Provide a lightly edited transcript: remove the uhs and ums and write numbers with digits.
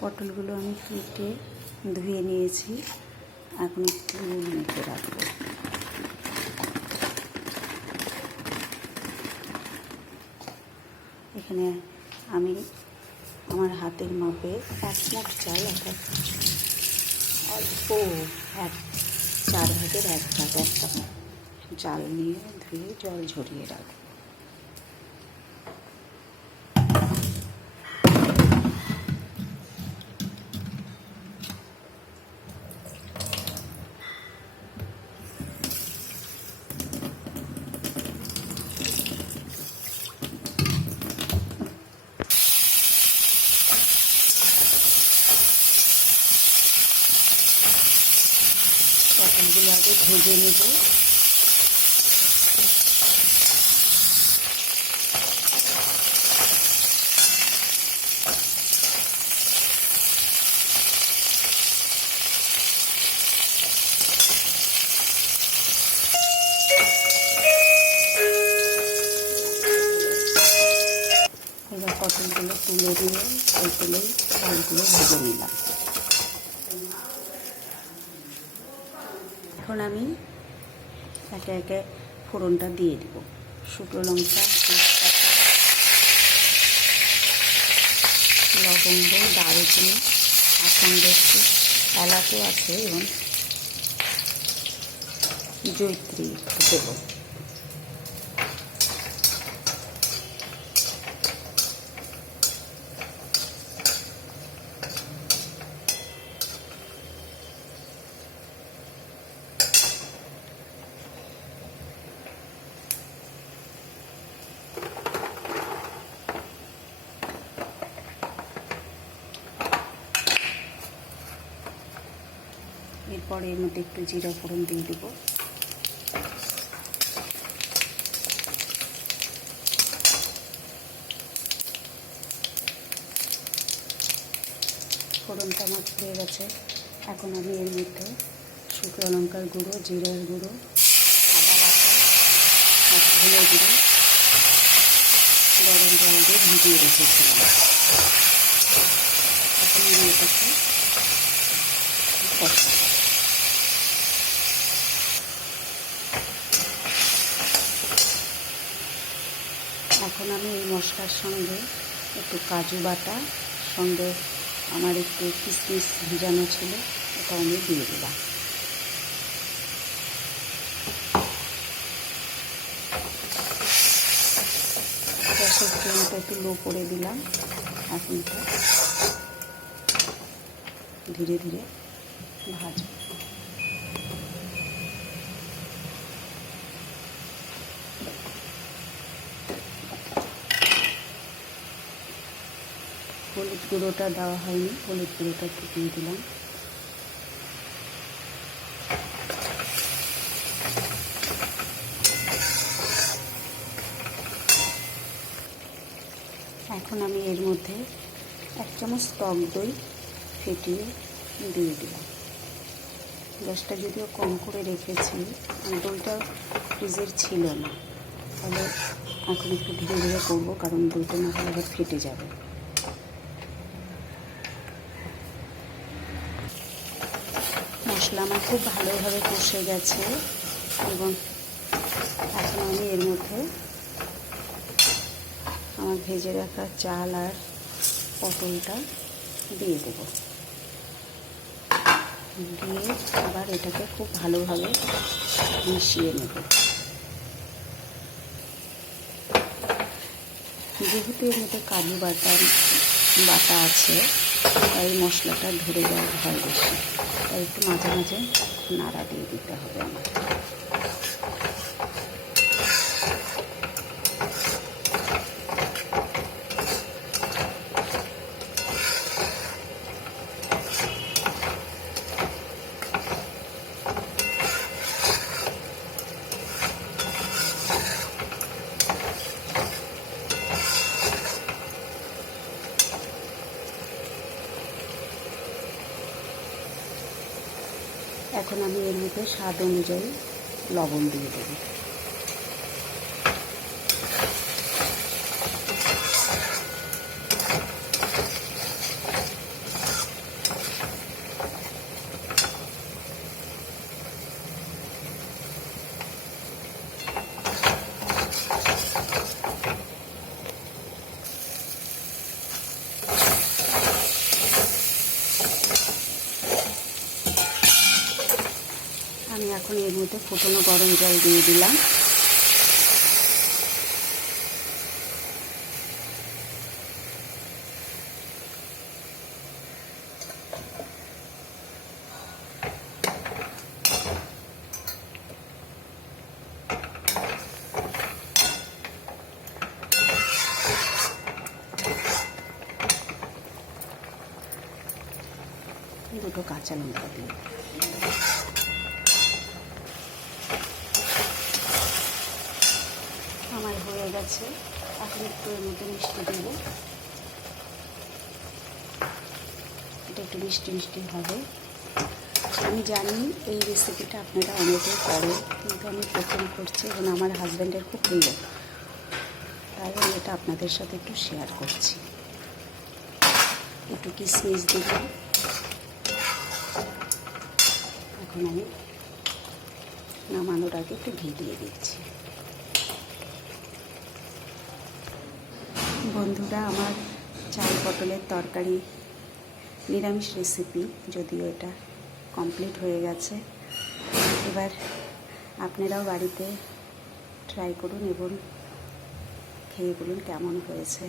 পটলগুলো আমি কেটে ধুয়ে নিয়েছি, এখন একটু নুন মেখে রাখবো। এখানে আমি আমার হাতের মাপে 1 মুঠ চাল অর্থাৎ অল্প 4 ভাগের 1 ভাগ একটা চাল নিয়ে ধুয়ে জল ঝরিয়ে রাখবো। পটলগুলো আগে ভেজে নেব। এবার পটলগুলো তুলে দিয়ে ওই তেলেই চালগুলো ভেজে নিলাম। এখন আমি একে একে ফোড়নটা দিয়ে দেব। শুকনো লঙ্কা, তেজপাতা, লবঙ্গ, দারুচিনি, আর সঙ্গে একটু এলাচও আছে এবং জয়িত্রী দেবো। এরপর এর মধ্যে একটু জিরা ফোড়ন দিয়ে দেব। ফোড়নটা আমার হয়ে গেছে। এখন আমি এর মধ্যে শুকনো লঙ্কার গুঁড়ো, জিরার গুঁড়ো, আদা বাটা আর ধনে গুঁড়ো গরম জল দিয়ে ভিজিয়ে রেখেছিলাম। এখন আমি এটাকে এখন আমি এই মশলার সঙ্গে একটু কাজু বাটা, সঙ্গে আমার একটু কিশমিশ ভিজানো ছিল, ওটা আমি দিয়ে দিলাম। গ্যাসের ফ্লেমটা একটু লো করে দিলাম। এখন এটা ধীরে ধীরে ভাজবো। হলুদ গুঁড়োটা দেওয়া হয়নি, হলুদ গুঁড়োটা একটু দিয়ে দিলাম। এখন আমি এর মধ্যে 1 চামচ টক দই ফেটিয়ে দিয়ে দিলাম। গ্যাসটা যদিও কম করে রেখেছি, দইটা ফ্রিজের ছিল না, তাহলে এখন একটু ধীরে ধীরে করবো, কারণ দইটা না হলে আবার ফেটে যাবে। মশলা আমার খুব ভালোভাবে কষে গেছে এবং এখন আমি এর মধ্যে আমার ভেজে রাখা চাল আর পটলটা দিয়ে দেব। দিয়ে আবার এটাকে খুব ভালোভাবে মিশিয়ে নেব। যেহেতু এর মধ্যে কাজু বাটা আছে, তাই মশলাটা ধরে যাওয়ার ভয় বেশি, তাই একটু মাঝে মাঝে নাড়া দিয়ে দিতে হবে আমার। এখন আমি এর মধ্যে স্বাদ অনুযায়ী লবণ দিয়ে দেব। এখন এর মধ্যে ফুটানো গরম জল দিয়ে দিলাম। দুটো কাঁচা লঙ্কা দিই। আমার হয়ে গেছে। এখন একটু এর মধ্যে মিষ্টি দেবো, এটা একটু মিষ্টি মিষ্টি হবে। আমি জানি এই রেসিপিটা আপনারা অনেকেই করেন, কিন্তু আমি প্রথম করছি এবং আমার হাজব্যান্ডের খুব প্রিয়, তাই আমি এটা আপনাদের সাথে একটু শেয়ার করছি। একটু কিশমিশ দিব। এখন আমি নামানোর আগে একটু ঘি দিয়ে দিচ্ছি। বন্ধুরা, আমার চাল পটলের তরকারি নিরামিষ রেসিপি, যদিও এটা কমপ্লিট হয়ে গেছে। এবার আপনারাও বাড়িতে ট্রাই করুন এবং খেয়ে বলুন কেমন হয়েছে।